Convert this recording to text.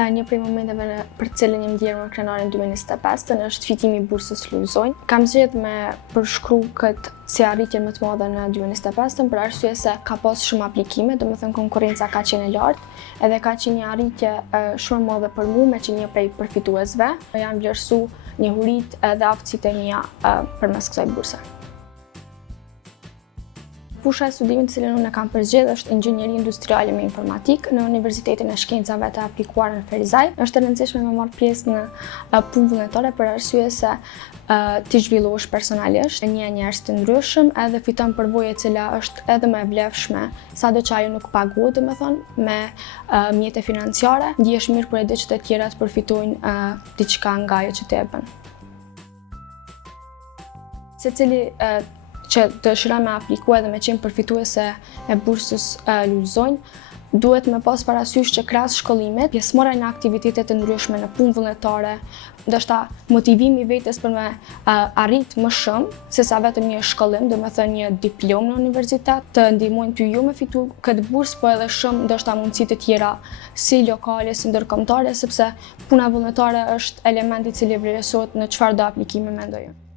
Një prej momenteve për cilën jam ndjerë më krenarin 2025 është fitimi i bursës Lulzojnë. Kam zgjedhur me përshkru këtë si arritjen më të madhe në 2025 për arsye se ka pas shumë aplikime, domethënë konkurrenca ka qenë e lartë, edhe ka qenë një arritje shumë e madhe për mua me qenë një prej përfituesve. Jam vlerësu njohuritë edhe aftësitë e mia përmes kësaj burse. Fusha e studimit të cilën unë e kam përzgjedhur është inxhinieri industriale me informatikë në Universitetin e Shkencave të Aplikuara në Ferizaj. Është e rëndësishme me marrë pjesë në punë vullnetare për arsye se ti zhvillohesh personalisht, një njerëz të ndryshëm edhe fiton përvojë e cila është edhe më e vlefshme, sado që ajo nuk paguhet, domethënë me mjete financiare, ndihesh mirë kur e di që të tjerat përfitojnë diçka nga ajo që ti e bën. Secili që dëshiron me apliku edhe me qenë përfituese e bursës Lulzojnë, duhet me pas parasysh që krahas shkollimit, pjesëmarrja në aktivitete të ndryshme në punë vullnetare, ndoshta motivimi vetes për me arrit më shumë sesa vetëm një shkollim, domethënë një diplomë në universitet, të ndihmojnë ty jo me fitu këtë bursë, po edhe shumë ndoshta mundësi të tjera si lokale, si ndërkombëtare, sepse puna vullnetare është elementi i cili vlerësohet në çfarëdo aplikime mendoj unë.